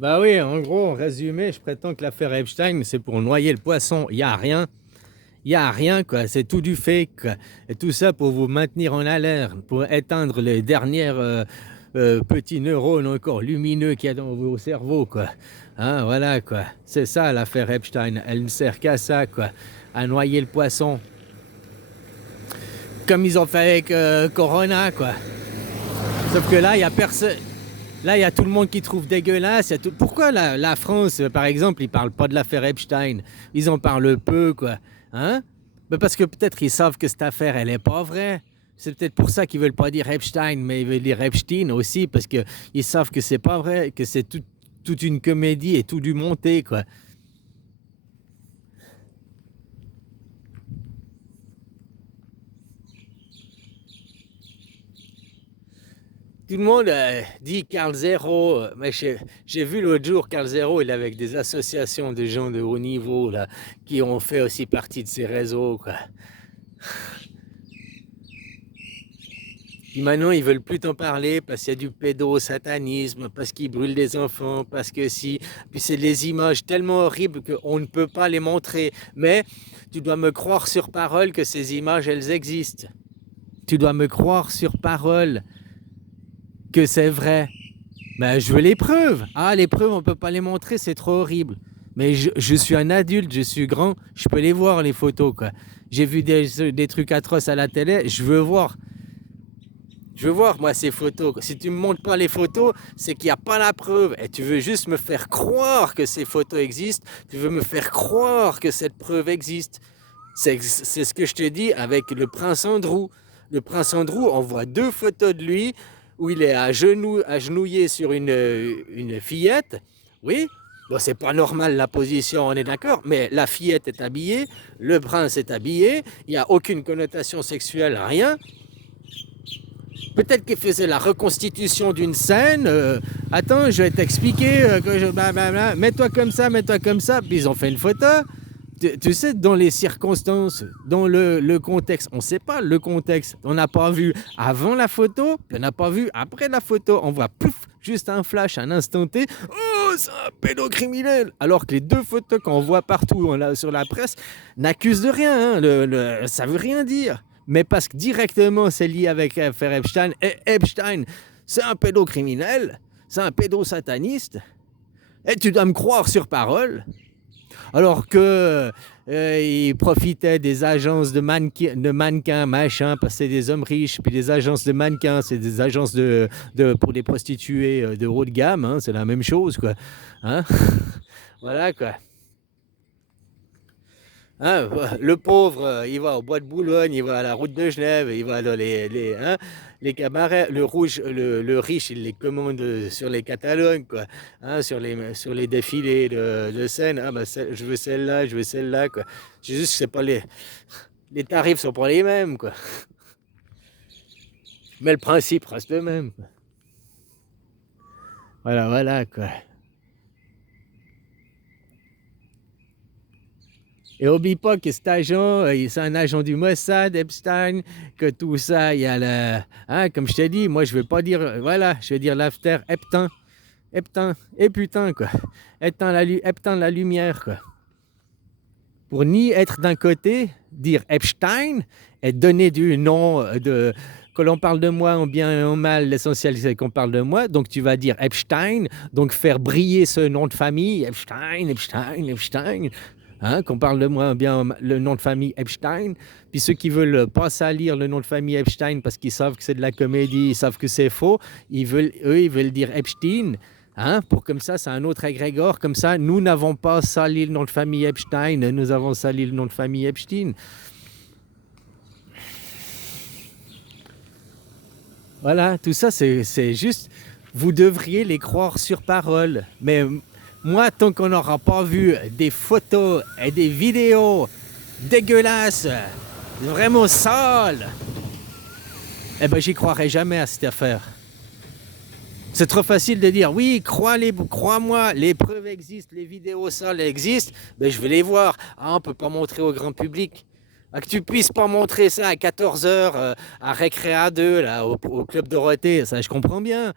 Bah oui, en gros, en résumé, je prétends que l'affaire Epstein, c'est pour noyer le poisson. Il n'y a rien. Il n'y a rien, quoi. C'est tout du fake, quoi. Et tout ça pour vous maintenir en alerte, pour éteindre les dernières petits neurones encore lumineux qu'il y a dans vos cerveaux, quoi. Hein, voilà, quoi. C'est ça, l'affaire Epstein. Elle ne sert qu'à ça, quoi. À noyer le poisson. Comme ils ont fait avec Corona, quoi. Sauf que là, il y a personne. Là, il y a tout le monde qui trouve dégueulasse. Pourquoi la France, par exemple, ils parlent pas de l'affaire Epstein? Ils en parlent peu, quoi. Hein? Mais parce que peut-être ils savent que cette affaire, elle est pas vraie. C'est peut-être pour ça qu'ils veulent pas dire Epstein, mais ils veulent dire Epstein aussi, parce qu'ils savent que c'est pas vrai, que c'est toute une comédie et tout du monté, quoi. Tout le monde dit Carl Zero, mais j'ai vu l'autre jour Carl Zero, il est avec des associations de gens de haut niveau là, qui ont fait aussi partie de ces réseaux, quoi. Puis maintenant, ils veulent plus t'en parler parce qu'il y a du pédosatanisme, parce qu'ils brûlent des enfants, parce que si. Puis c'est des images tellement horribles qu'on ne peut pas les montrer. Mais tu dois me croire sur parole que ces images, elles existent. Tu dois me croire sur parole que c'est vrai. Ben, je veux les preuves. Ah, les preuves, on ne peut pas les montrer, c'est trop horrible. Mais je suis un adulte, je suis grand, je peux les voir, les photos, quoi. J'ai vu des trucs atroces à la télé, je veux voir. Je veux voir, moi, ces photos. Si tu me montres pas les photos, c'est qu'il n'y a pas la preuve. Et tu veux juste me faire croire que ces photos existent. Tu veux me faire croire que cette preuve existe. C'est ce que je te dis avec le prince Andrew. Le prince Andrew, on voit deux photos de lui où il est agenouillé sur une fillette. Oui, bon, c'est pas normal la position, on est d'accord, mais la fillette est habillée, le prince est habillé, il n'y a aucune connotation sexuelle, rien. Peut-être qu'il faisait la reconstitution d'une scène. Attends, je vais t'expliquer. Mets-toi comme ça, mets-toi comme ça. Puis ils ont fait une photo. Tu sais, dans les circonstances, dans le contexte, on ne sait pas le contexte. On n'a pas vu avant la photo, puis on n'a pas vu après la photo. On voit pouf, juste un flash, un instant T. Oh, c'est un pédocriminel. Alors que les deux photos qu'on voit partout sur la presse n'accusent de rien. Hein. Ça veut rien dire. Mais parce que directement c'est lié avec l'affaire Epstein. Et Epstein, c'est un pédocriminel, c'est un pédosataniste. Et tu dois me croire sur parole. Alors que il profitait des agences de mannequins, machin, parce que c'est des hommes riches, puis des agences de mannequins, c'est des agences pour des prostituées de haut de gamme, hein, c'est la même chose, quoi. Hein. Voilà, quoi. Hein, le pauvre, il va au bois de Boulogne, il va à la route de Genève, il va dans les cabarets. Le rouge, le riche, il les commande sur les catalogues, quoi. Hein, sur les défilés de scène. Ah, bah, je veux celle-là, je veux celle-là, quoi. C'est juste, c'est pas les tarifs sont pas les mêmes, quoi. Mais le principe reste le même, quoi. Voilà, voilà, quoi. Et oublie pas que cet agent, c'est un agent du Mossad, Epstein, que tout ça, il y a le. Hein, comme je t'ai dit, moi, je ne veux pas dire. Voilà, je vais dire l'after Epstein. Epstein. Et putain, quoi. Epstein la lumière, quoi. Pour ni être d'un côté, dire Epstein, et donner du nom de. Que l'on parle de moi en bien et en mal, l'essentiel c'est qu'on parle de moi. Donc tu vas dire Epstein, donc faire briller ce nom de famille, Epstein, Epstein, Epstein. Hein, qu'on parle de moi bien le nom de famille Epstein. Puis ceux qui veulent pas salir le nom de famille Epstein parce qu'ils savent que c'est de la comédie, ils savent que c'est faux, ils veulent dire Epstein. Hein, pour comme ça, c'est un autre égrégore. Comme ça, nous n'avons pas sali le nom de famille Epstein, nous avons sali le nom de famille Epstein. Voilà, tout ça, c'est juste, vous devriez les croire sur parole. Mais moi, tant qu'on n'aura pas vu des photos et des vidéos dégueulasses, vraiment sales, eh ben, j'y croirai jamais à cette affaire. C'est trop facile de dire oui, crois-moi, les preuves existent, les vidéos sales existent, ben je vais les voir. Ah, on ne peut pas montrer au grand public. Ah, que tu puisses pas montrer ça à 14h à Récréa 2, là, au Club Dorothée, ça je comprends bien.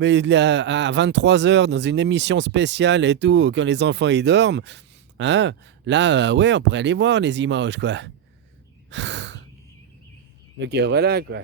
Mais là, à 23 h dans une émission spéciale et tout, quand les enfants ils dorment, hein, là, ouais, on pourrait aller voir les images, quoi. Donc voilà, quoi.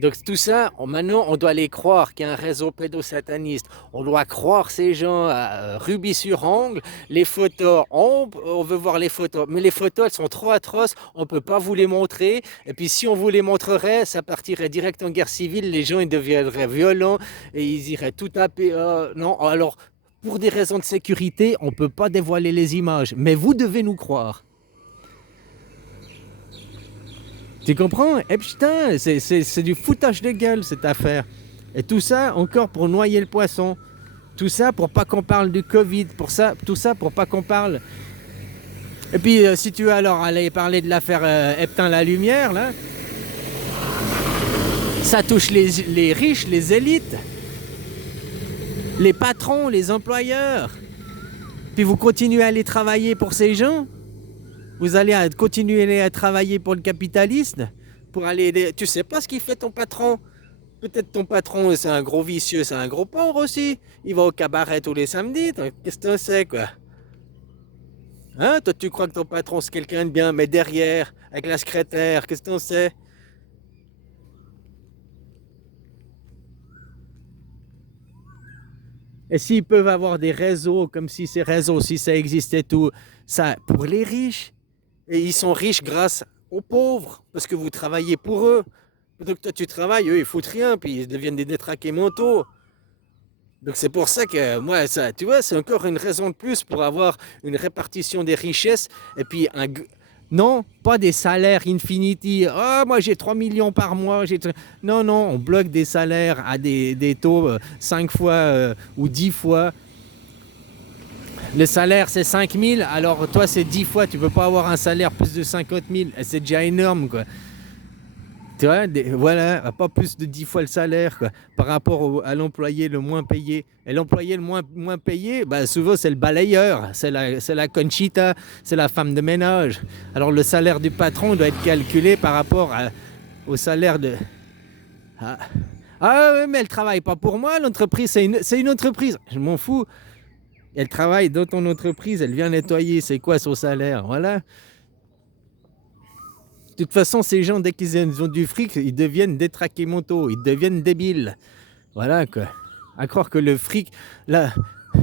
Donc tout ça, maintenant, on doit les croire qu'il y a un réseau pédosataniste. On doit croire ces gens à rubis-sur-ongle. Les photos, on veut voir les photos. Mais les photos, elles sont trop atroces. On ne peut pas vous les montrer. Et puis si on vous les montrerait, ça partirait direct en guerre civile. Les gens, ils deviendraient violents et ils iraient tout taper. Non, alors, pour des raisons de sécurité, on ne peut pas dévoiler les images. Mais vous devez nous croire. Tu comprends? Eh putain, c'est du foutage de gueule cette affaire. Et tout ça encore pour noyer le poisson. Tout ça pour pas qu'on parle du Covid. Tout ça pour pas qu'on parle. Et puis si tu veux alors aller parler de l'affaire Eptin-la-Lumière, là, ça touche les riches, les élites, les patrons, les employeurs. Puis vous continuez à aller travailler pour ces gens. Vous allez continuer à travailler pour le capitalisme, pour aller. Tu sais pas ce qu'il fait ton patron. Peut-être ton patron, c'est un gros vicieux, c'est un gros porc aussi. Il va au cabaret tous les samedis. Qu'est-ce que tu sais, quoi? Hein? Toi, tu crois que ton patron, c'est quelqu'un de bien, mais derrière, avec la secrétaire, qu'est-ce que tu sais? Et s'ils peuvent avoir des réseaux, comme si ces réseaux, si ça existait tout, ça, pour les riches. Et ils sont riches grâce aux pauvres, parce que vous travaillez pour eux. Donc toi tu travailles, eux ils foutent rien, puis ils deviennent des détraqués mentaux. Donc c'est pour ça que moi, ça, tu vois, c'est encore une raison de plus pour avoir une répartition des richesses. Et puis non, pas des salaires infinity. Ah, moi j'ai 3 millions par mois. Non, non, on bloque des salaires à des taux 5 fois ou 10 fois. Le salaire c'est 5 000, alors toi c'est 10 fois, tu peux pas avoir un salaire plus de 50 000, c'est déjà énorme, quoi. Tu vois, voilà, pas plus de 10 fois le salaire, quoi, par rapport à l'employé le moins payé. Et l'employé le moins payé, bah, souvent c'est le balayeur, c'est la Conchita, c'est la femme de ménage. Alors le salaire du patron doit être calculé par rapport au salaire de... Ah. Ah ouais, mais elle travaille pas pour moi, l'entreprise, c'est une entreprise. Je m'en fous. Elle travaille dans ton entreprise, elle vient nettoyer, c'est quoi son salaire? Voilà. De toute façon, ces gens, dès qu'ils ont du fric, ils deviennent détraqués mentaux, ils deviennent débiles. Voilà, quoi. À croire que le fric, là,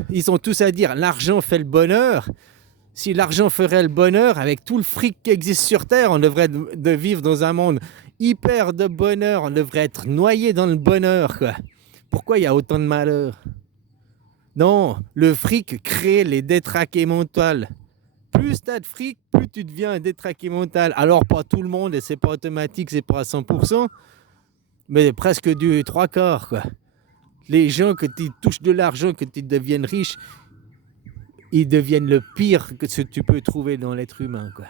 ils ont tous à dire, l'argent fait le bonheur. Si l'argent ferait le bonheur, avec tout le fric qui existe sur Terre, on devrait de vivre dans un monde hyper de bonheur, on devrait être noyé dans le bonheur, quoi. Pourquoi il y a autant de malheur? Non, le fric crée les détraqués mentales. Plus tu as de fric, plus tu deviens un détraqué mental. Alors pas tout le monde, et c'est pas automatique, c'est pas à 100%, mais presque du 3/4, quoi. Les gens que tu touches de l'argent, que tu deviennes riche, ils deviennent le pire que ce que tu peux trouver dans l'être humain, quoi.